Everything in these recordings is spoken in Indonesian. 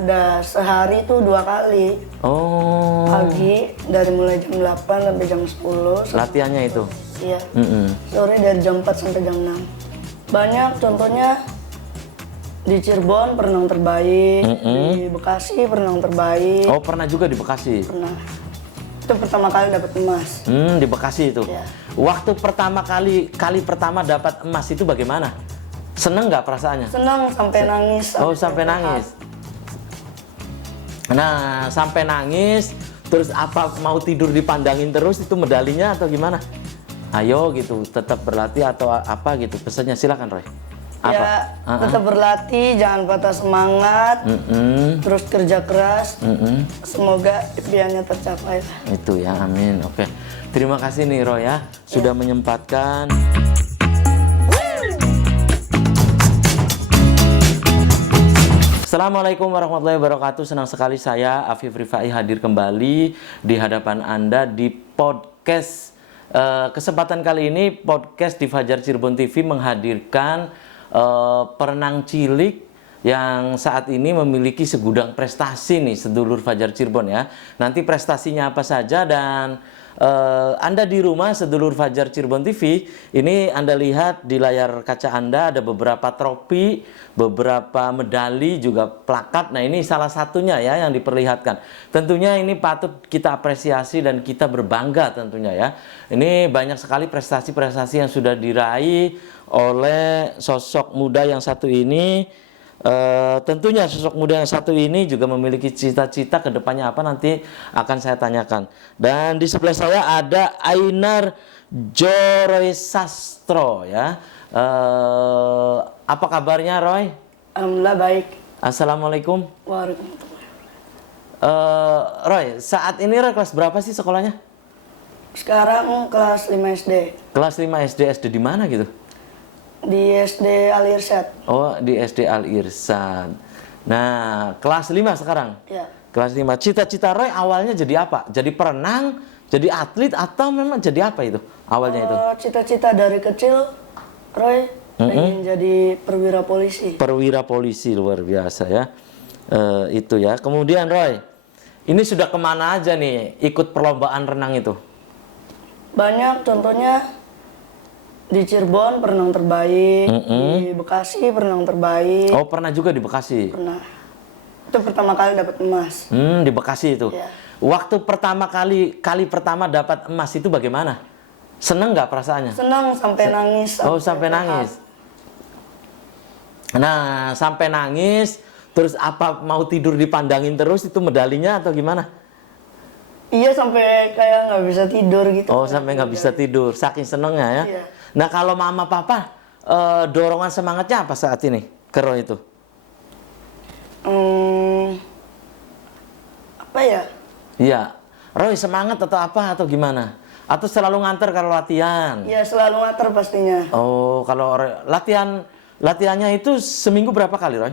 Ada sehari tuh 2 kali. Oh. Pagi dari mulai jam 8 sampai jam 10. Latihannya itu? Iya. Sore dari jam 4 sampai jam 6. Banyak, contohnya di Cirebon perenang terbaik, di Bekasi perenang terbaik. Oh, pernah juga di Bekasi? Pernah. Itu pertama kali dapat emas. Di Bekasi itu? Iya. Waktu pertama kali pertama dapat emas itu bagaimana? Seneng nggak perasaannya? Senang sampai nangis. Oh, sampai nangis. Nah, sampai nangis, terus apa mau tidur dipandangin terus itu medalinya atau gimana? Ayo gitu, tetap berlatih atau apa gitu pesannya, silakan Roy. Apa? Ya, tetap berlatih, jangan patah semangat, terus kerja keras. Semoga impiannya tercapai. Itu ya, amin. Oke, terima kasih nih Roy ya, sudah menyempatkan. Assalamualaikum warahmatullahi wabarakatuh. Senang sekali saya Afif Rifai hadir kembali di hadapan Anda di podcast. Kesempatan kali ini podcast di Fajar Cirebon TV menghadirkan perenang cilik yang saat ini memiliki segudang prestasi nih, sedulur Fajar Cirebon ya. Nanti prestasinya apa saja dan Anda di rumah sedulur Fajar Cirebon TV, ini Anda lihat di layar kaca Anda ada beberapa trofi, beberapa medali, juga plakat. Nah, ini salah satunya ya yang diperlihatkan. Tentunya ini patut kita apresiasi dan kita berbangga tentunya ya. Ini banyak sekali prestasi-prestasi yang sudah diraih oleh sosok muda yang satu ini. Tentunya sosok muda yang satu ini juga memiliki cita-cita kedepannya apa nanti akan saya tanyakan. Dan di sebelah saya ada Ainar Joroy Sastro ya. Apa kabarnya Roy? Alhamdulillah baik. Assalamualaikum. Waalaikumsalam. Roy, saat ini Roy kelas berapa sih sekolahnya? Sekarang kelas 5 SD. Kelas 5 SD, SD di mana gitu? Di SD Al Irsyad. Oh, di SD Al Irsyad. Nah, kelas 5 sekarang? Ya. Kelas 5. Cita-cita Roy awalnya jadi apa? Jadi perenang, jadi atlet, atau memang jadi apa itu awalnya itu? Cita-cita dari kecil, Roy pengen jadi perwira polisi. Perwira polisi, luar biasa ya. Itu ya. Kemudian Roy, ini sudah kemana aja nih ikut perlombaan renang itu? Banyak, contohnya di Cirebon perenang terbaik, di Bekasi perenang terbaik. Oh, pernah juga di Bekasi? Pernah. Itu pertama kali dapat emas. Di Bekasi itu? Ya. Waktu pertama kali pertama dapat emas itu bagaimana? Seneng nggak perasaannya? Senang sampai nangis. Oh, sampai nangis. Nah, sampai nangis, terus apa mau tidur dipandangin terus itu medalinya atau gimana? Iya, sampai kayak nggak bisa tidur gitu. Oh, sampai nggak bisa tidur, saking senengnya ya. Iya. Nah, kalau mama papa dorongan semangatnya apa saat ini ke Roy itu? Apa ya? Iya, Roy semangat atau apa atau gimana? Atau selalu nganter kalau latihan? Iya, selalu nganter pastinya. Oh, kalau latihannya itu seminggu berapa kali, Roy?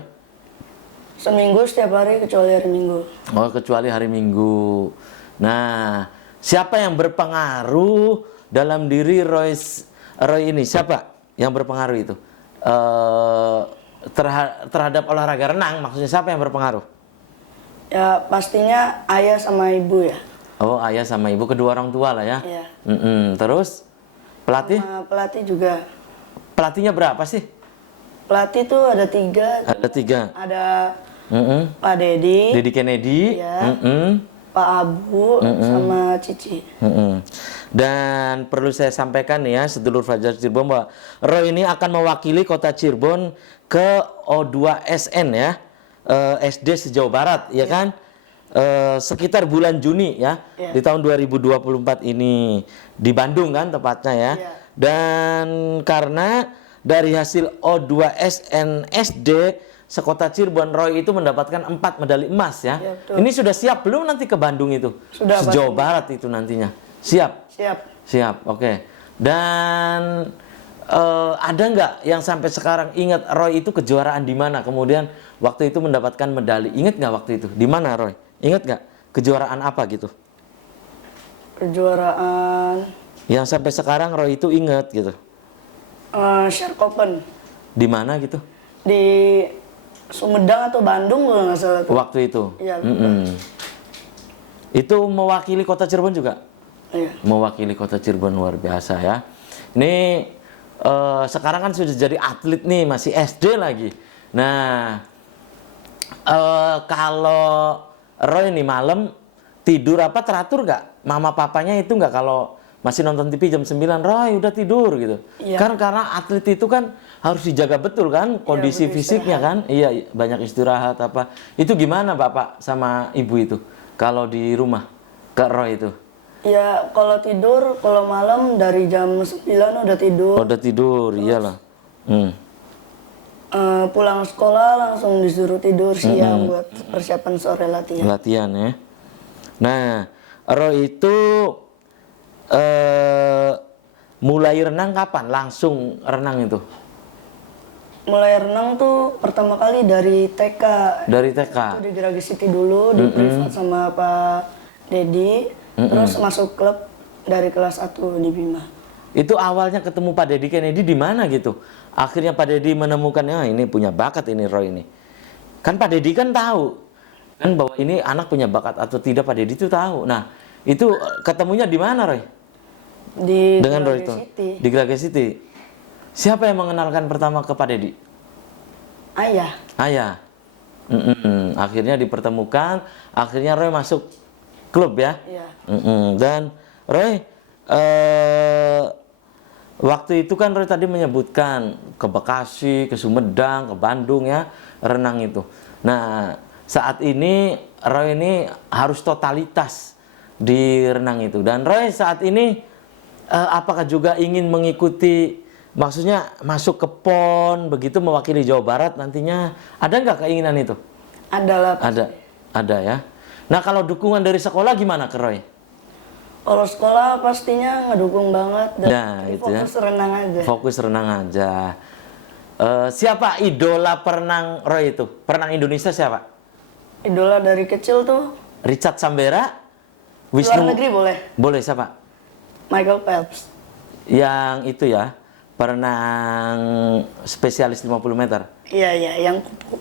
Seminggu setiap hari kecuali hari Minggu. Oh, kecuali hari Minggu. Nah, siapa yang berpengaruh dalam diri Roy ini? Siapa yang berpengaruh itu? Terhadap olahraga renang, maksudnya siapa yang berpengaruh? Ya, pastinya ayah sama ibu ya. Oh, ayah sama ibu, kedua orang tua lah ya. Iya. Terus pelatih? Sama pelatih juga. Pelatihnya berapa sih? Pelatih tuh ada 3. Ada 3. Ada Pak Dedi, Dedi Kennedy. ya, Pak Abu, sama Cici. Dan perlu saya sampaikan nih ya, sedulur Fajar Cirebon, bahwa Roy ini akan mewakili kota Cirebon ke O2SN ya, SD se-Jawa Barat ya kan, sekitar bulan Juni ya, di tahun 2024 ini di Bandung kan tepatnya ya. Dan karena dari hasil O2SN SD sekota Cirebon, Roy itu mendapatkan 4 medali emas ya. Ini sudah siap belum nanti ke Bandung itu? Sudah. Se-Jawa Barat itu nantinya. Siap? Siap. Oke. Dan ada nggak yang sampai sekarang ingat Roy itu kejuaraan di mana? Kemudian waktu itu mendapatkan medali. Ingat nggak waktu itu? Di mana Roy? Ingat nggak? Kejuaraan apa gitu? Kejuaraan yang sampai sekarang Roy itu ingat gitu. Shark Open. Di mana gitu? Di Sumedang atau Bandung kalau nggak salah tuh. waktu itu. Iya. Itu mewakili kota Cirebon juga. Iya. Mewakili kota Cirebon, luar biasa ya. Ini sekarang kan sudah jadi atlet nih, masih SD lagi. Nah, kalau Roy nih malam tidur apa teratur nggak? Mama papanya itu nggak kalau masih nonton TV jam 9, Roy udah tidur gitu. Iya. Kan karena atlet itu kan harus dijaga betul kan kondisi betul, fisiknya kan. Iya, banyak istirahat apa. Itu gimana Bapak sama Ibu itu kalau di rumah ke Roy itu? Ya kalau tidur, kalau malam dari jam 9 udah tidur. Oh, udah tidur, iyalah. Pulang sekolah langsung disuruh tidur siang buat persiapan sore latihan. Latihan ya. Nah, Roy itu mulai renang kapan? Langsung renang itu? Mulai renang tuh pertama kali dari TK. Dari TK? Itu di Grage City dulu, di privat sama Pak Dedi. Terus masuk klub dari kelas 1 di Bima. Itu awalnya ketemu Pak Dedi Kennedy di mana gitu? Akhirnya Pak Dedi menemukan, ya ini punya bakat ini Roy ini. Kan Pak Dedi kan tahu kan bahwa ini anak punya bakat atau tidak, Pak Dedi itu tahu. Nah, itu ketemunya di mana Roy? Dengan Roy itu? City. Di Grage City. Siapa yang mengenalkan pertama ke Pak Dedi? Ayah. Ayah. Akhirnya dipertemukan, akhirnya Roy masuk klub ya. Iya. Dan Roy, waktu itu kan Roy tadi menyebutkan ke Bekasi, ke Sumedang, ke Bandung ya, renang itu. Nah, saat ini Roy ini harus totalitas di renang itu. Dan Roy saat ini apakah juga ingin mengikuti, maksudnya masuk ke PON begitu mewakili Jawa Barat nantinya? Ada nggak keinginan itu? Adalah. Ada ya. Nah, kalau dukungan dari sekolah gimana ke Roy? Kalau sekolah pastinya ngedukung banget. Dan Nah, itu fokus renang aja. Fokus renang aja. Siapa idola perenang Roy itu? Perenang Indonesia siapa? Idola dari kecil tuh. Richard Sambera? Luar negeri boleh. Boleh siapa? Michael Phelps. Yang itu ya, perenang spesialis 50 meter. Iya, yang kupu.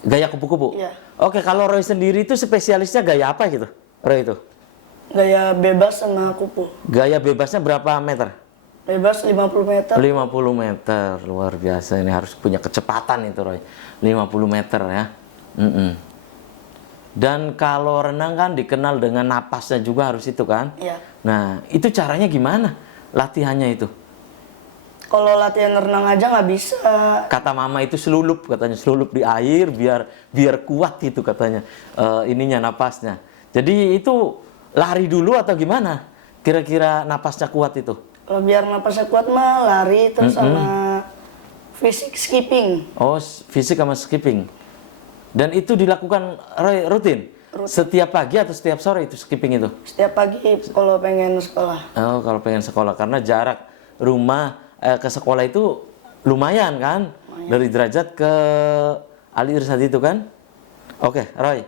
Gaya kupu-kupu? Iya. Oke, kalau Roy sendiri itu spesialisnya gaya apa gitu? Roy itu? Gaya bebas sama kupu. Gaya bebasnya berapa meter? Bebas 50 meter. 50 meter, luar biasa. Ini harus punya kecepatan itu Roy. 50 meter ya. Dan kalau renang kan dikenal dengan napasnya juga harus itu kan? Iya. Nah, itu caranya gimana? Latihannya itu? Kalau latihan renang aja nggak bisa. Kata mama itu selulup, katanya selulup di air biar kuat itu katanya ininya napasnya. Jadi itu lari dulu atau gimana? Kira-kira napasnya kuat itu? Kalau biar napasnya kuat mah lari terus sama fisik skipping. Oh, fisik sama skipping. Dan itu dilakukan Roy rutin? Setiap pagi atau setiap sore itu skipping itu? Setiap pagi kalau pengen sekolah. Oh, kalau pengen sekolah. Karena jarak rumah ke sekolah itu lumayan kan? Dari Derajat ke Ali Irsad itu kan? Oke, Roy.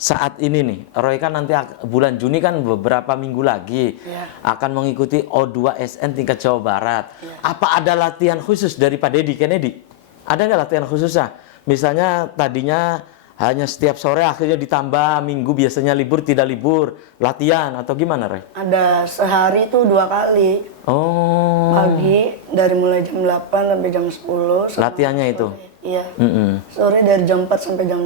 Saat ini nih, Roy kan nanti bulan Juni kan beberapa minggu lagi akan mengikuti O2SN tingkat Jawa Barat. Apa ada latihan khusus dari Pak Dedi Kennedy? Ada nggak latihan khususnya? Misalnya tadinya hanya setiap sore, akhirnya ditambah minggu biasanya libur tidak libur, latihan atau gimana Roy? Ada sehari tuh 2 kali. Oh. Pagi dari mulai jam 8 sampai jam 10. Latihannya itu? Iya. Sore dari jam 4 sampai jam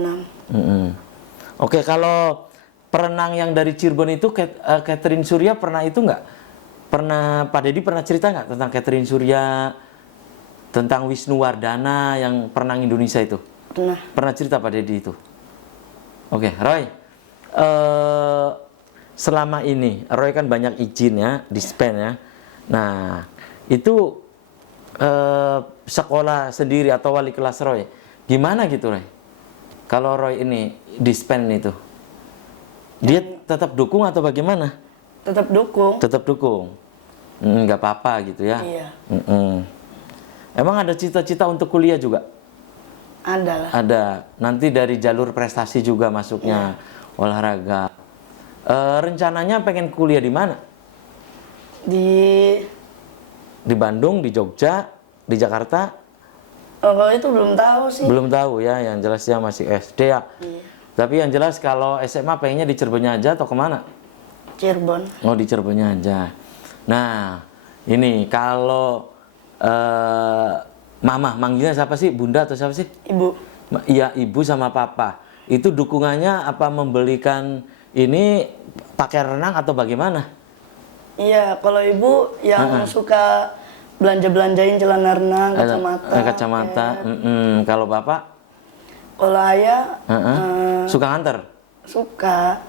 6. Oke, kalau perenang yang dari Cirebon itu, Catherine Surya pernah itu nggak? Pak Dedi pernah cerita nggak tentang Catherine Surya, tentang Wisnu Wardana yang perenang Indonesia itu? Pernah cerita Pak Dedi itu? Oke, Roy. Selama ini, Roy kan banyak izin ya, dispen ya. Nah, itu sekolah sendiri atau wali kelas Roy, gimana gitu Roy? Kalau Roy ini dispen itu, dia tetap dukung atau bagaimana? Tetap dukung. Tetap dukung. Nggak apa-apa gitu ya? Iya. Emang ada cita-cita untuk kuliah juga? Ada lah. Ada. Nanti dari jalur prestasi juga masuknya olahraga. Rencananya pengen kuliah di mana? Di Bandung, di Jogja, di Jakarta? Oh, kalau itu belum tahu sih. Belum tahu ya, yang jelasnya masih SD ya. Iya. Tapi yang jelas kalau SMA pengennya di Cirebonnya aja atau kemana? Cirebon. Oh, di Cirebonnya aja. Nah, ini kalau mama manggilnya siapa sih? Bunda atau siapa sih? Ibu. Iya, ibu sama papa. Itu dukungannya apa membelikan ini pakai renang atau bagaimana? Iya, kalau ibu yang suka belanja-belanjain celana renang, kacamata. Kacamata. Kalau bapak? Kalau ayah Suka nganter? suka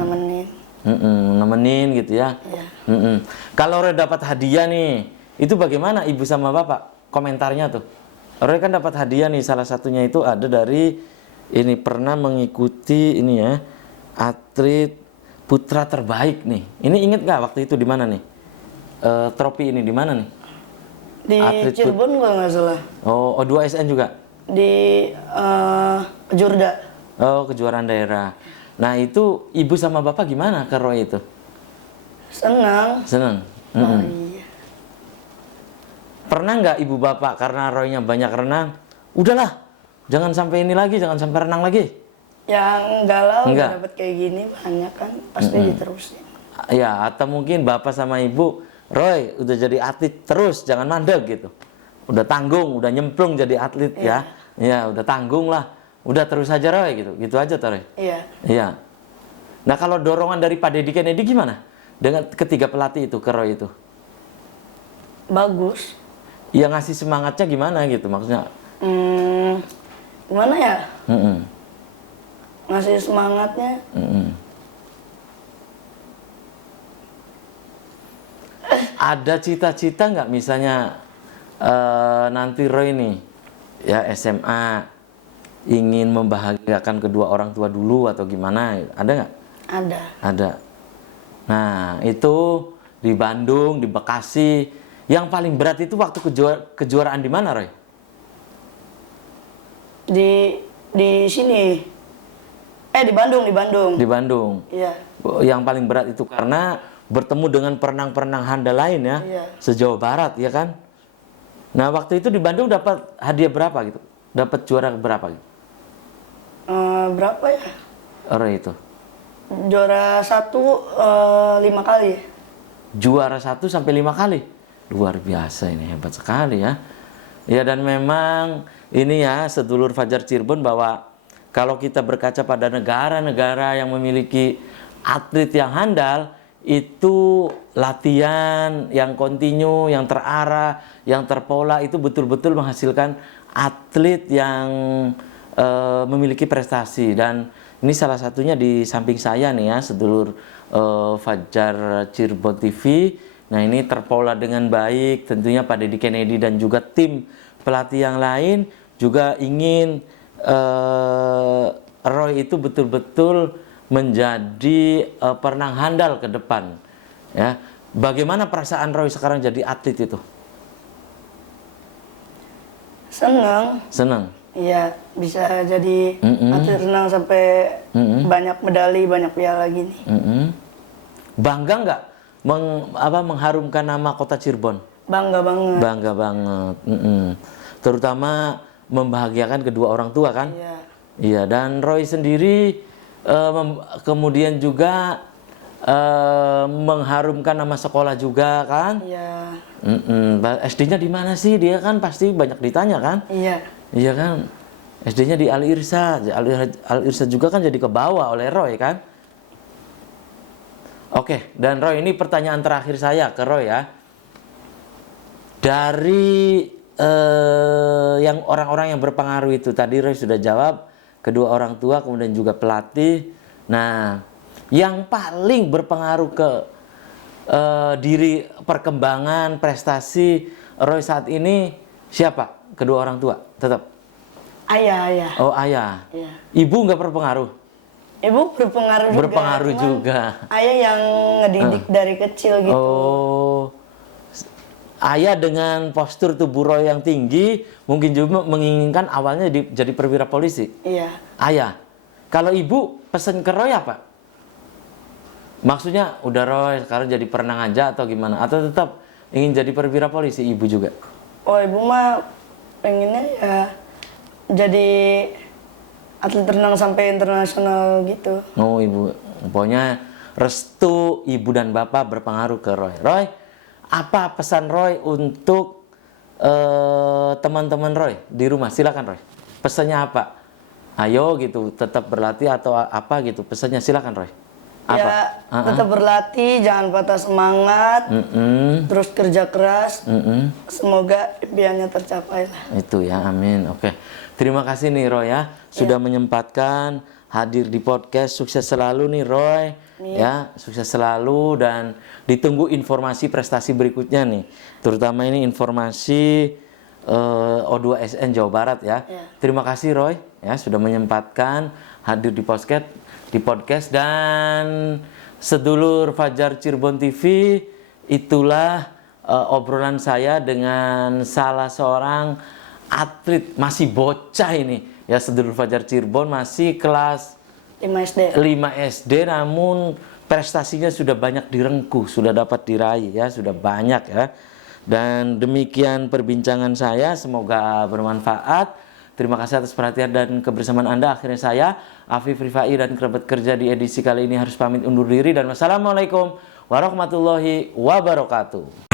nemenin. Nemenin gitu ya. Iya. Kalau Roy dapat hadiah nih, itu bagaimana ibu sama bapak komentarnya tuh? Roy kan dapat hadiah nih, salah satunya itu ada dari ini pernah mengikuti ini ya, atlet putra terbaik nih. Ini inget nggak waktu itu di mana nih? Trofi ini di mana nih? Di Cirebon kalau nggak salah. Oh, 2SN juga? Di Kejurda. Oh, kejuaraan daerah. Nah, itu ibu sama bapak gimana ke Roy itu? Senang. Senang? Oh, iya. Pernah nggak ibu bapak karena Roy-nya banyak renang, udahlah, jangan sampai ini lagi, jangan sampai renang lagi? Yang galau Enggak. dapat kayak gini banyak kan, pasti diterusin. Ya, atau mungkin bapak sama ibu, Roy udah jadi atlet terus, jangan mandek gitu. Udah tanggung, udah nyemplung jadi atlet ya. Ya, udah tanggung lah. Udah terus aja Roy gitu. Gitu aja Roy. Iya. Iya. Nah, kalau dorongan dari Pak Deddy Kennedy gimana? Dengan ketiga pelatih itu ke Roy itu? Bagus. Ya ngasih semangatnya gimana gitu maksudnya? Gimana ya? Mm-mm. Ngasih semangatnya. Ada cita-cita nggak misalnya nanti Roy nih ya SMA ingin membahagiakan kedua orang tua dulu atau gimana? Ada nggak? Ada. Ada. Nah itu di Bandung, di Bekasi, yang paling berat itu waktu kejuaraan di mana Roy? Di sini. Di Bandung, di Bandung. Di Bandung. Iya. Yang paling berat itu karena bertemu dengan perenang-perenang handal lain ya, Iya. se-Jawa Barat ya kan. Nah waktu itu di Bandung dapat hadiah berapa gitu? Dapat juara berapa gitu? Berapa ya? Roy itu? Juara 1 5 kali. Juara 1 sampai 5 kali. Luar biasa, ini hebat sekali ya. Ya dan memang ini ya sedulur Fajar Cirebon bahwa kalau kita berkaca pada negara-negara yang memiliki atlet yang handal, itu latihan yang kontinu, yang terarah, yang terpola itu betul-betul menghasilkan atlet yang memiliki prestasi. Dan ini salah satunya di samping saya nih ya, sedulur Fajar Cirebon TV. Nah ini terpola dengan baik, tentunya Pak Deddy Kennedy dan juga tim pelatih yang lain juga ingin Roy itu betul-betul menjadi perenang handal ke depan. Ya, bagaimana perasaan Roy sekarang jadi atlet itu? Senang. Senang. Iya, bisa jadi atlet renang sampai banyak medali, banyak piala gini. Bangga nggak mengharumkan nama kota Cirebon? Bangga banget. Bangga banget. Terutama membahagiakan kedua orang tua kan? Iya. Iya, dan Roy sendiri kemudian juga mengharumkan nama sekolah juga kan? Iya. SD-nya di mana sih? Dia kan pasti banyak ditanya kan? Iya. Iya kan? SD-nya di Al Irsyad. Al Irsyad juga kan jadi kebawa oleh Roy kan? Oke, dan Roy ini pertanyaan terakhir saya ke Roy ya. Dari yang orang-orang yang berpengaruh itu tadi Roy sudah jawab, kedua orang tua kemudian juga pelatih. Nah, yang paling berpengaruh ke diri perkembangan prestasi Roy saat ini siapa? Kedua orang tua tetap. Ayah. Oh ayah. Iya. Ibu nggak berpengaruh? Ibu berpengaruh juga. Berpengaruh cuman juga. Ayah yang ngedidik dari kecil gitu. Oh, ayah dengan postur tubuh Roy yang tinggi mungkin juga menginginkan awalnya jadi perwira polisi. Iya. Ayah, kalau ibu pesen ke Roy apa? Maksudnya udah Roy sekarang jadi perenang aja atau gimana? Atau tetap ingin jadi perwira polisi ibu juga? Oh, ibu mah pengennya ya jadi atlet renang sampai internasional gitu. Oh ibu, pokoknya restu ibu dan bapak berpengaruh ke Roy. Roy, apa pesan Roy untuk teman-teman Roy di rumah? Silakan Roy. Pesannya apa? Ayo gitu, tetap berlatih atau apa gitu? Pesannya silakan Roy. Apa? Ya tetap berlatih, jangan patah semangat, terus kerja keras. Semoga impiannya tercapai lah. Itu ya, amin. Oke, terima kasih nih Roy ya, sudah menyempatkan hadir di podcast. Sukses selalu nih Roy, ya, sukses selalu dan ditunggu informasi prestasi berikutnya nih, terutama ini informasi O2SN Jawa Barat ya. Terima kasih Roy ya sudah menyempatkan hadir di podcast dan sedulur Fajar Cirebon TV. Itulah obrolan saya dengan salah seorang atlet masih bocah ini ya, sedulur Fajar Cirebon, masih kelas 5 SD. 5 SD namun prestasinya sudah banyak direngkuh, sudah dapat diraih ya, sudah banyak ya. Dan demikian perbincangan saya, semoga bermanfaat. Terima kasih atas perhatian dan kebersamaan Anda. Akhirnya saya, Afif Rifai dan kerabat kerja di edisi kali ini harus pamit undur diri dan wassalamualaikum warahmatullahi wabarakatuh.